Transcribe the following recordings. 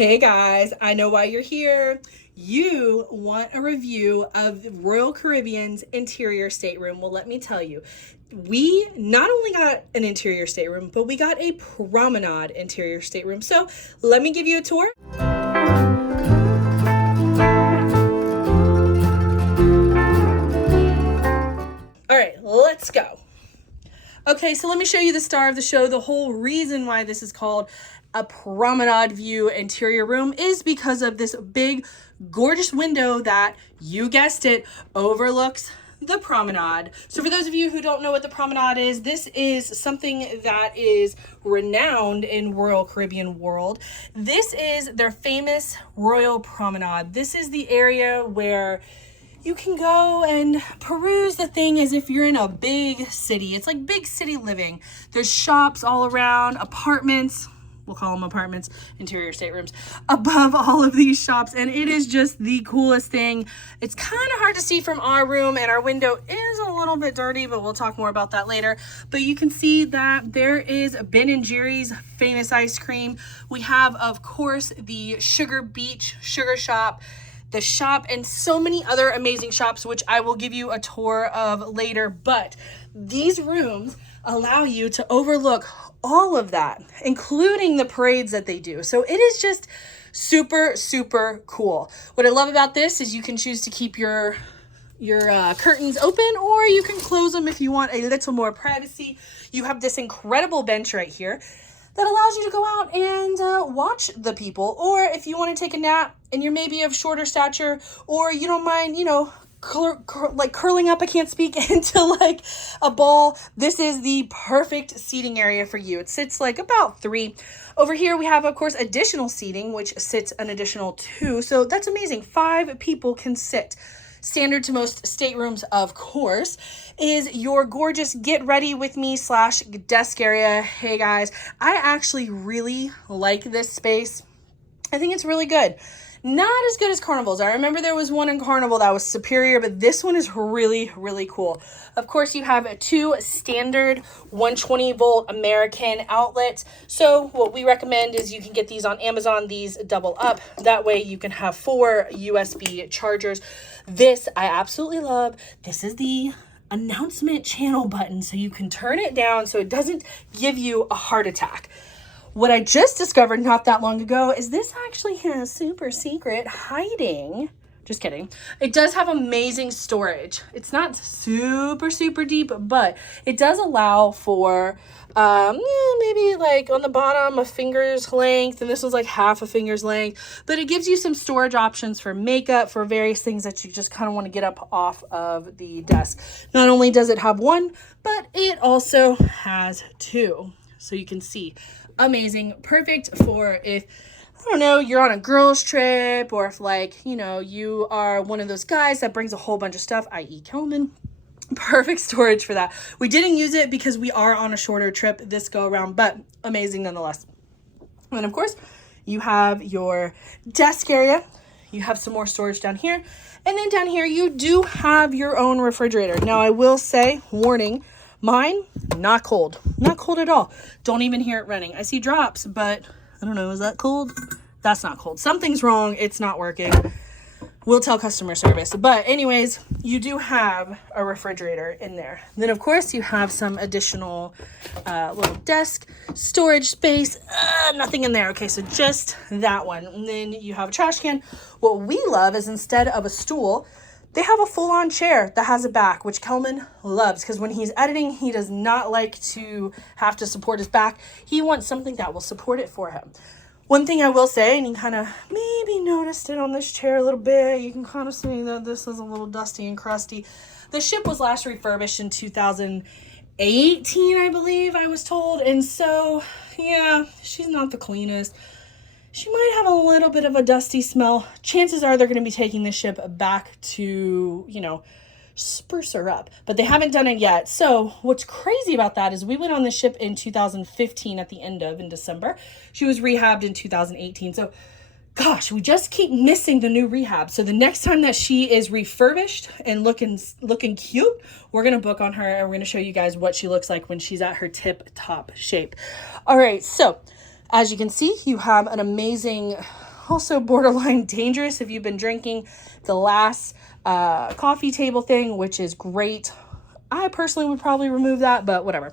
Hey guys, I know why you're here. You want a review of the Royal Caribbean's interior stateroom. Well, let me tell you, we not only got an interior stateroom, but we got a Promenade interior stateroom. So let me give you a tour. All right, let's go. Okay, so let me show you the star of the show. The whole reason why this is called a Promenade view interior room is because of this big, gorgeous window that, you guessed it, overlooks the Promenade. So for those of you who don't know what the Promenade is, this is something that is renowned in Royal Caribbean world. This is their famous Royal Promenade. This is the area where you can go and peruse the thing as if you're in a big city. It's like big city living. There's shops all around, apartments, we'll call them apartments, interior staterooms, above all of these shops. And it is just the coolest thing. It's kind of hard to see from our room, and our window is a little bit dirty, but we'll talk more about that later. But you can see that there is Ben & Jerry's famous ice cream. We have, of course, the Sugar Beach Sugar Shop, the shop, and so many other amazing shops, which I will give you a tour of later. But these rooms allow you to overlook all of that, including the parades that they do. So it is just super, super cool. What I love about this is you can choose to keep your curtains open, or you can close them if you want a little more privacy. You have this incredible bench right here that allows you to go out and watch the people. Or if you want to take a nap and you're maybe of shorter stature, or you don't mind, like curling up, I can't speak, into like a ball, this is the perfect seating area for you. It sits like about 3. Over here we have, of course, additional seating, which sits an additional 2. So that's amazing. 5 people can sit. Standard to most staterooms, of course, is your gorgeous get ready with me / desk area. Hey guys, I actually really like this space. I think it's really good. Not as good as Carnival's. I remember there was one in Carnival that was superior, but this one is really, really cool. Of course, you have 2 standard 120 volt American outlets. So what we recommend is you can get these on Amazon. These double up. That way you can have 4 USB chargers. This I absolutely love. This is the announcement channel button, so you can turn it down so it doesn't give you a heart attack. What I just discovered not that long ago is this actually has super secret hiding. Just kidding. It does have amazing storage. It's not super, super deep, but it does allow for maybe like on the bottom a finger's length, and this was like half a finger's length, but it gives you some storage options for makeup, for various things that you just kind of want to get up off of the desk. Not only does it have 1, but it also has 2. So you can see, amazing, perfect for if, I don't know, you're on a girls trip, or if like, you are one of those guys that brings a whole bunch of stuff, i.e. Kelman. Perfect storage for that. We didn't use it because we are on a shorter trip this go around, but amazing nonetheless. And of course, you have your desk area. You have some more storage down here. And then down here, you do have your own refrigerator. Now, I will say, warning, mine, not cold. Not cold at all. Don't even hear it running. I see drops, but I don't know. Is that cold? That's not cold. Something's wrong. It's not working. We'll tell customer service. But anyways, you do have a refrigerator in there. Then, of course, you have some additional little desk storage space. Nothing in there. Okay, so just that one. And then you have a trash can. What we love is instead of a stool, they have a full-on chair that has a back, which Kelman loves, because when he's editing, he does not like to have to support his back. He wants something that will support it for him. One thing I will say, and you kind of maybe noticed it on this chair a little bit, you can kind of see that this is a little dusty and crusty. The ship was last refurbished in 2018, I believe, I was told. And so, yeah, she's not the cleanest. She might have a little bit of a dusty smell. Chances are they're going to be taking the ship back to, spruce her up. But they haven't done it yet. So what's crazy about that is we went on the ship in 2015 at the end of, in December. She was rehabbed in 2018. So, gosh, we just keep missing the new rehab. So the next time that she is refurbished and looking cute, we're going to book on her, and we're going to show you guys what she looks like when she's at her tip-top shape. All right, so as you can see, you have an amazing also borderline dangerous if you've been drinking the last coffee table thing, which is great. I personally would probably remove that, but whatever.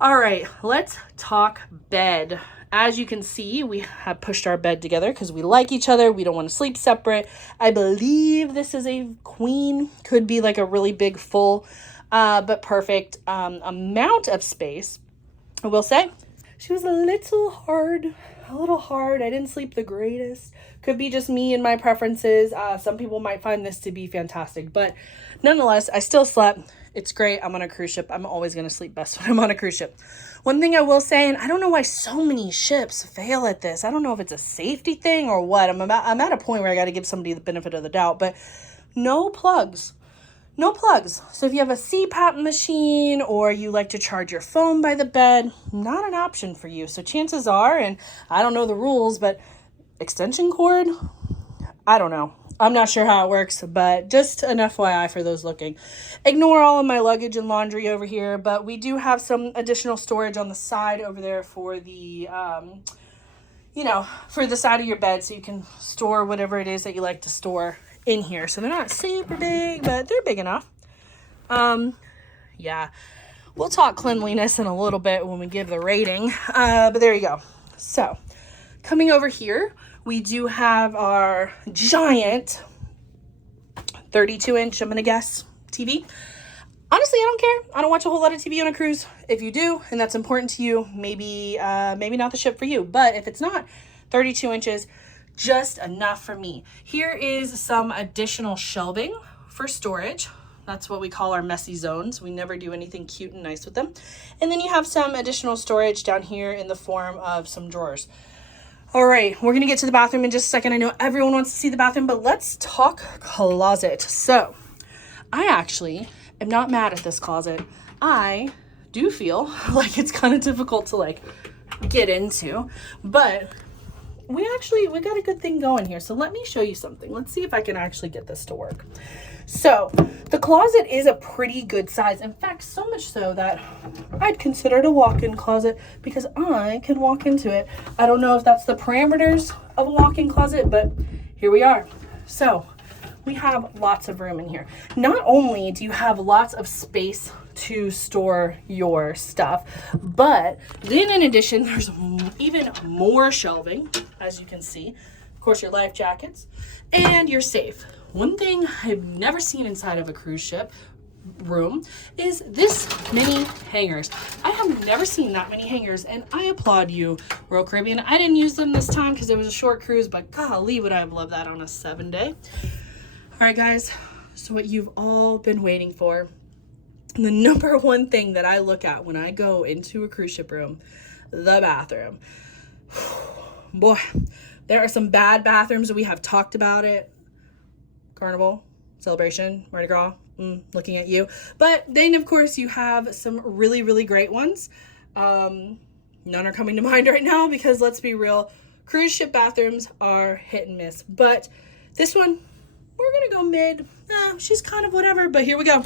All right, let's talk bed. As you can see, we have pushed our bed together because we like each other. We don't want to sleep separate. I believe this is a queen. Could be like a really big full, but perfect amount of space. I will say she was a little hard. I didn't sleep the greatest. Could be just me and my preferences. Some people might find this to be fantastic, but nonetheless, I still slept. It's great. I'm on a cruise ship. I'm always going to sleep best when I'm on a cruise ship. One thing I will say, and I don't know why so many ships fail at this. I don't know if it's a safety thing or what. I'm at a point where I got to give somebody the benefit of the doubt, but no plugs. No plugs. So if you have a CPAP machine or you like to charge your phone by the bed, not an option for you. So chances are, and I don't know the rules, but extension cord, I don't know. I'm not sure how it works, but just an FYI for those looking. Ignore all of my luggage and laundry over here, but we do have some additional storage on the side over there for the, for the side of your bed, so you can store whatever it is that you like to store in here. So they're not super big, but they're big enough. Yeah, we'll talk cleanliness in a little bit when we give the rating, but there you go. So coming over here, we do have our giant 32-inch, I'm going to guess, TV. Honestly, I don't care. I don't watch a whole lot of TV on a cruise. If you do, and that's important to you, maybe not the ship for you. But if it's not, 32 inches, just enough for me. Here is some additional shelving for storage. That's what we call our messy zones. We never do anything cute and nice with them. And then you have some additional storage down here in the form of some drawers. All right, we're going to get to the bathroom in just a second. I know everyone wants to see the bathroom, but let's talk closet. So I actually am not mad at this closet. I do feel like it's kind of difficult to get into, but we got a good thing going here. So let me show you something. Let's see if I can actually get this to work. So the closet is a pretty good size. In fact, so much so that I'd consider it a walk-in closet because I can walk into it. I don't know if that's the parameters of a walk-in closet, but here we are. So we have lots of room in here. Not only do you have lots of space to store your stuff, but then in addition, there's even more shelving, as you can see. Of course, your life jackets and your safe. One thing I've never seen inside of a cruise ship room is this many hangers. I have never seen that many hangers, and I applaud you, Royal Caribbean. I didn't use them this time because it was a short cruise, but golly, would I have loved that on a 7-day. All right, guys, so what you've all been waiting for, the number one thing that I look at when I go into a cruise ship room, the bathroom. Boy, there are some bad bathrooms. We have talked about it. Carnival, Celebration, Mardi Gras, looking at you. But then, of course, you have some really, really great ones. None are coming to mind right now because, let's be real, cruise ship bathrooms are hit and miss. But this one, we're going to go mid. She's kind of whatever, but here we go.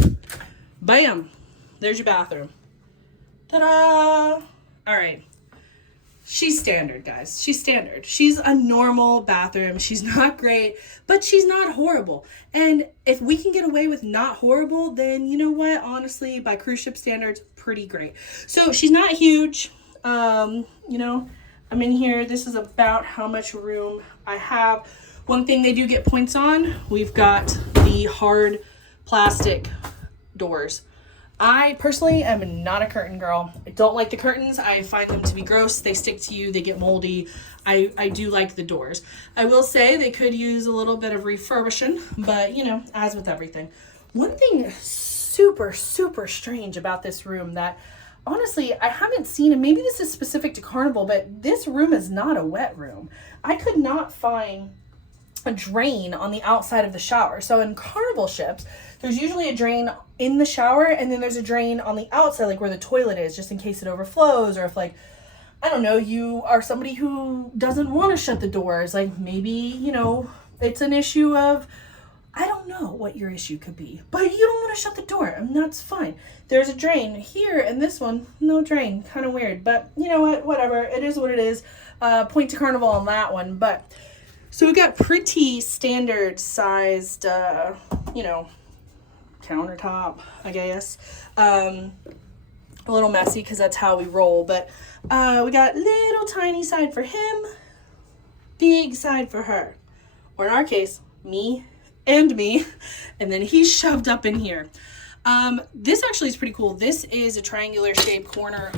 Bam. There's your bathroom. Ta-da! All right. She's standard, guys. She's standard. She's a normal bathroom. She's not great, but she's not horrible. And if we can get away with not horrible, then you know what? Honestly, by cruise ship standards, pretty great. So she's not huge. I'm in here. This is about how much room I have. One thing they do get points on, we've got the hard plastic doors. I personally am not a curtain girl. I don't like the curtains. I find them to be gross. They stick to you. They get moldy. I do like the doors. I will say they could use a little bit of refurbishing, but as with everything. One thing super, super strange about this room that honestly I haven't seen, and maybe this is specific to Carnival, but this room is not a wet room. I could not find a drain on the outside of the shower. So in Carnival ships, there's usually a drain in the shower, and then there's a drain on the outside, like where the toilet is, just in case it overflows, or if I don't know, you are somebody who doesn't want to shut the doors. Like maybe, it's an issue of, I don't know what your issue could be, but you don't want to shut the door, and that's fine. There's a drain here, and this one, no drain. Kind of weird, but you know what? Whatever. It is what it is. Point to Carnival on that one, but So we got pretty standard sized, you know, countertop, I guess. A little messy because that's how we roll, but we got little tiny side for him, big side for her, or in our case, me and me, and then he's shoved up in here. This actually is pretty cool. This is a triangular shaped corner,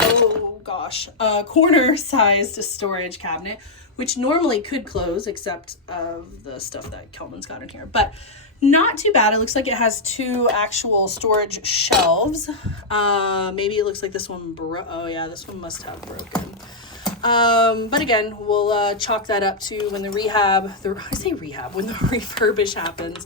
corner sized storage cabinet, which normally could close except of the stuff that Kelvin's got in here, but not too bad. It looks like it has two actual storage shelves. Maybe it looks like this one oh yeah, this one must have broken. But again, we'll chalk that up to when the when the refurbish happens,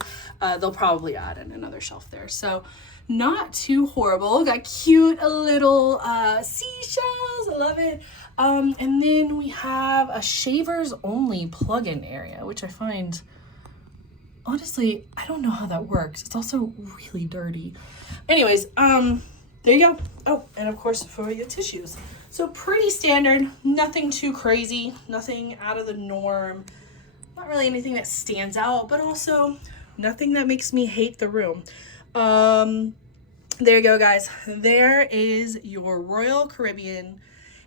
they'll probably add in another shelf there. So not too horrible. Got cute little seashells. I love it. And then we have a shavers only plug-in area, which I find, honestly, I don't know how that works. It's also really dirty. Anyways, there you go. Oh, and of course for your tissues. So pretty standard, nothing too crazy, nothing out of the norm. Not really anything that stands out, but also nothing that makes me hate the room. There you go, guys. There is your Royal Caribbean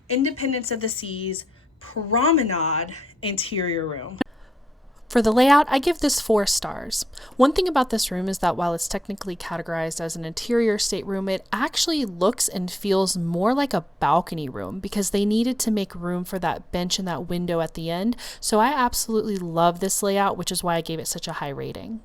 Independence of the Seas Promenade interior room. For the layout, I give this 4 stars. One thing about this room is that while it's technically categorized as an interior stateroom, it actually looks and feels more like a balcony room because they needed to make room for that bench and that window at the end. So I absolutely love this layout, which is why I gave it such a high rating.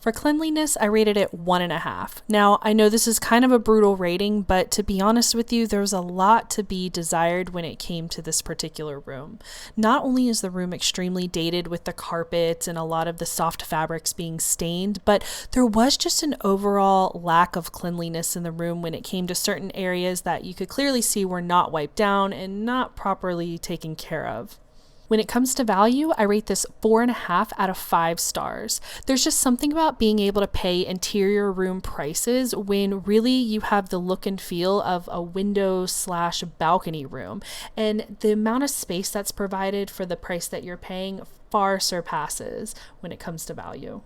For cleanliness, I rated it 1.5. Now, I know this is kind of a brutal rating, but to be honest with you, there was a lot to be desired when it came to this particular room. Not only is the room extremely dated with the carpets and a lot of the soft fabrics being stained, but there was just an overall lack of cleanliness in the room when it came to certain areas that you could clearly see were not wiped down and not properly taken care of. When it comes to value, I rate this 4.5 out of 5 stars. There's just something about being able to pay interior room prices when really you have the look and feel of a window/balcony room. And the amount of space that's provided for the price that you're paying far surpasses when it comes to value.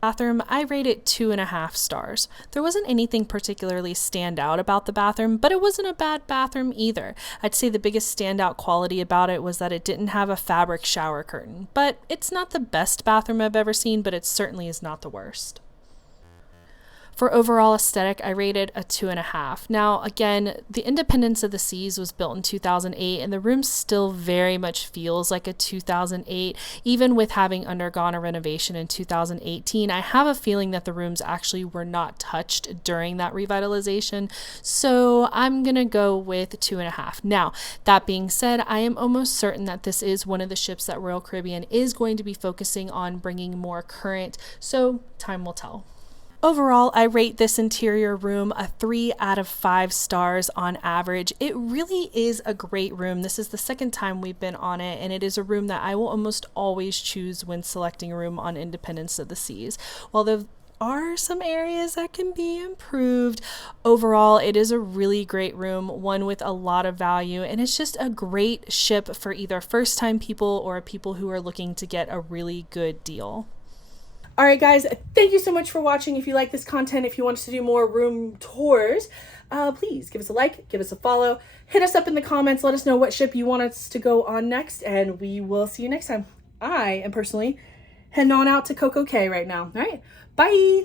Bathroom, I rate it 2.5 stars. There wasn't anything particularly stand out about the bathroom, but it wasn't a bad bathroom either. I'd say the biggest standout quality about it was that it didn't have a fabric shower curtain, but it's not the best bathroom I've ever seen, but it certainly is not the worst. For overall aesthetic, I rated a 2.5. Now, again, the Independence of the Seas was built in 2008, and the room still very much feels like a 2008, even with having undergone a renovation in 2018. I have a feeling that the rooms actually were not touched during that revitalization, so I'm gonna go with 2.5. Now, that being said, I am almost certain that this is one of the ships that Royal Caribbean is going to be focusing on bringing more current, so time will tell. Overall, I rate this interior room a 3 out of 5 stars on average. It really is a great room. This is the second time we've been on it, and it is a room that I will almost always choose when selecting a room on Independence of the Seas. While there are some areas that can be improved, overall, it is a really great room, one with a lot of value, and it's just a great ship for either first-time people or people who are looking to get a really good deal. All right, guys, thank you so much for watching. If you like this content, if you want us to do more room tours, please give us a like, give us a follow, hit us up in the comments, let us know what ship you want us to go on next, and we will see you next time. I am personally heading on out to Coco Cay right now. All right, bye.